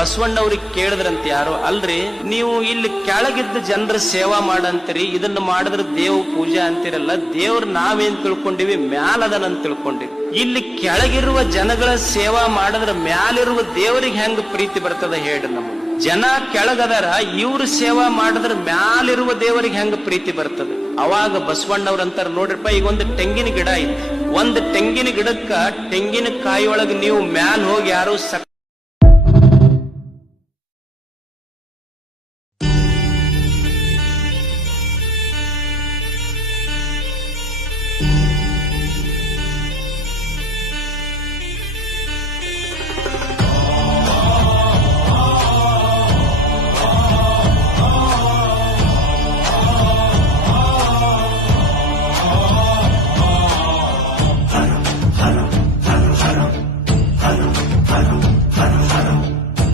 ಬಸವಣ್ಣವ್ರಿಗೆ ಕೇಳಿದ್ರಂತ ಯಾರು, ಅಲ್ರಿ, ನೀವು ಇಲ್ಲಿ ಕೆಳಗಿದ್ದ ಜನರ ಸೇವಾ ಮಾಡಂತೀರಿ, ಇದನ್ನ ಮಾಡಿದ್ರೆ ದೇವ್ ಪೂಜೆ ಅಂತಿರಲ್ಲ, ದೇವ್ರ ನಾವೇನ್ ತಿಳ್ಕೊಂಡಿವಿ ಮ್ಯಾಲದನಂತ ತಿಳ್ಕೊಂಡಿವಿ. ಇಲ್ಲಿ ಕೆಳಗಿರುವ ಜನಗಳ ಸೇವಾ ಮಾಡಿದ್ರೆ ಮ್ಯಾಲಿರುವ ದೇವರಿಗೆ ಹೆಂಗ್ ಪ್ರೀತಿ ಬರ್ತದ ಹೇಳಿ ನಮಗೆ. ಜನ ಕೆಳಗದಾರ, ಇವ್ರ ಸೇವಾ ಮಾಡಿದ್ರೆ ಮ್ಯಾಲಿರುವ ದೇವರಿಗೆ ಹೆಂಗ ಪ್ರೀತಿ ಬರ್ತದೆ. ಅವಾಗ ಬಸವಣ್ಣವ್ರ ಅಂತಾರ ನೋಡ್ರಿಪ್ಪ, ಈಗ ಒಂದು ತೆಂಗಿನ ಗಿಡ ಐತಿ. ಒಂದು ತೆಂಗಿನ ಗಿಡಕ್ಕ ತೆಂಗಿನ ಕಾಯಿ ಒಳಗೆ ನೀವು ಮ್ಯಾಲ್ ಹೋಗಿ ಯಾರು ಸಕ್